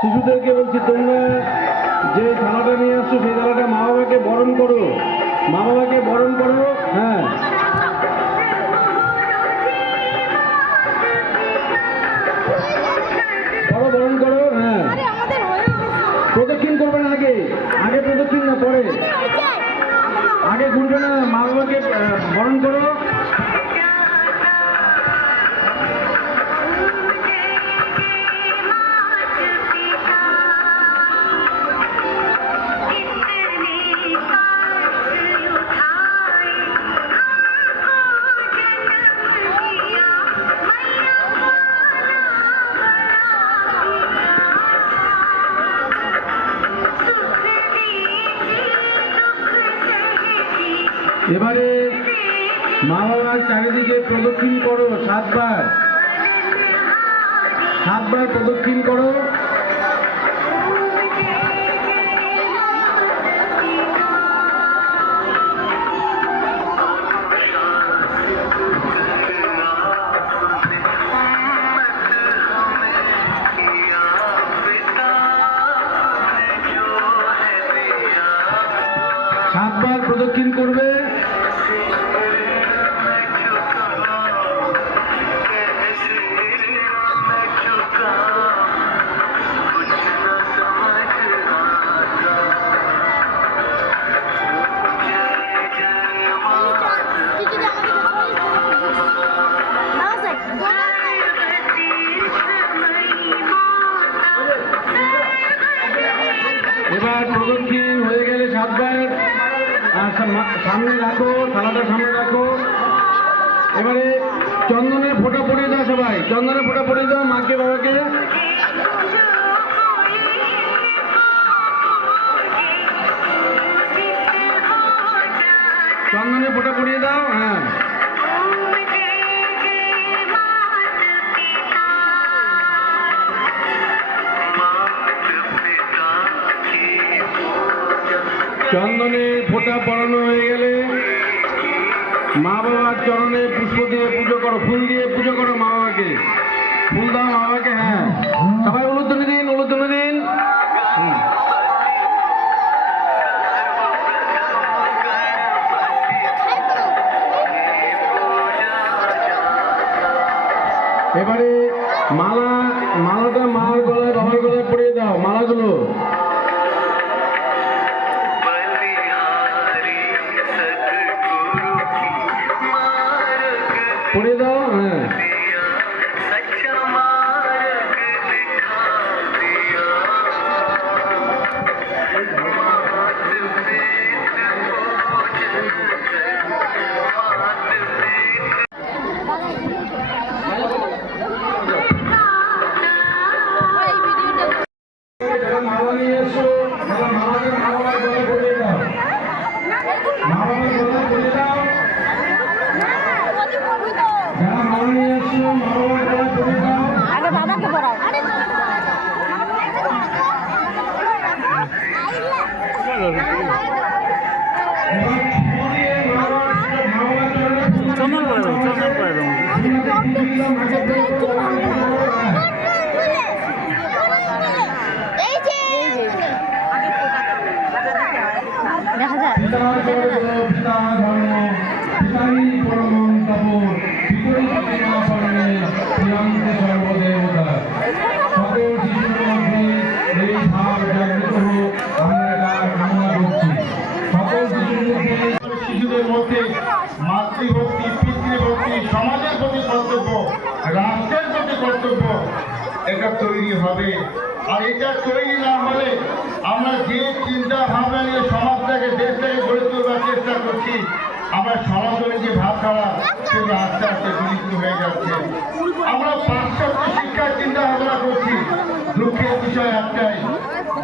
শিশুদেরকে বলছি, তোমরা যে থালাটা নিয়ে আসছো সেই থালাটা মা বাবাকে বরণ করো, মা বাবাকে বরণ করো। হ্যাঁ, করো, বরণ করো। হ্যাঁ, প্রদক্ষিণ করবে না, আগে আগে প্রদক্ষিণ না, পরে আগে ঘুরবে না, মা বাবাকে বরণ করো। এবারে মা বাবার চারিদিকে প্রদক্ষিণ করো 7 বার, 7 বার প্রদক্ষিণ করো। সাতবার প্রদক্ষিণ করবে। এবার প্রদক্ষিণ হয়ে গেলে 7 বার সামনে রাখো, থালাটা সামনে রাখো। এবারে চন্দনের ফোঁটা পরিয়ে দাও, সবাই চন্দনের ফোঁটা পরিয়ে দাও মাকে বাবাকে। চন্দনের ফোঁটা পরিয়ে দাও। হ্যাঁ, চন্দনের ফোঁটা পরানো হয়ে গেলে মা বাবার চরণে পুষ্প দিয়ে পুজো করো, ফুল দিয়ে পুজো করো মা বাবাকে, ফুল দাও মা বাবাকে। হ্যাঁ, সবাই উলুধ্বনি দিন, উলুধ্বনি দিন। এবারে মালাটা মার গলায় বাবার গলায় পরিয়ে দাও, মালাগুলো পরিয়ে দাও। হ্যাঁ, মালা নিয়ে এসো, মালাকে মা বাবার গলায় পরিয়ে দাও, মা বাবার গলায় পরিয়ে দাও। যারা মালা নিয়ে এসো মা বাবার গলায় পরিয়ে দাও। আগে বাবাকে পড়াও। দেখা যায় শিশুদের মধ্যে মাতৃভক্তি, পিতৃভক্তি, সমাজের প্রতি কর্তব্য, রাষ্ট্রের প্রতি কর্তব্য, এটা তৈরি হবে। আর এটা তৈরি না হলে আমরা যে চিন্তা ভাবনা নিয়ে সমাজটাকে, দেশটাকে গড়ে তোলবার চেষ্টা করছি, আমরা সনাতনী যে ভাবধারা সেগুলো আস্তে আস্তে বিলুপ্ত হয়ে যাচ্ছে। আমরা পাশ্চাত্য শিক্ষার চিন্তা ভাবনা করছি। দুঃখের বিষয় একটাই,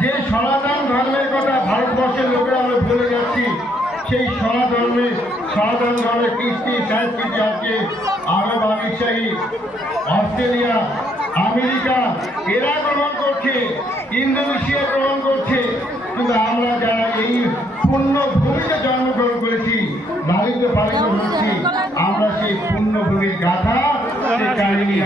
যে সনাতন ধর্মের কথা ভারতবর্ষের লোকেরা আমরা ভুলে যাচ্ছি। সেই সনাতন ধর্মের কৃষ্টি সংস্কৃতি আজকে আরব আমিরশাহী, অস্ট্রেলিয়া, আমেরিকা এরা গ্রহণ করছে, ইন্দোনেশিয়া গ্রহণ করছে। কিন্তু আমরা যারা এই পুণ্যভূমিতে জন্মগ্রহণ করেছি, লালিত পালিত হচ্ছি, আমরা সেই পুণ্যভূমির গাথা, সেই কাহিনী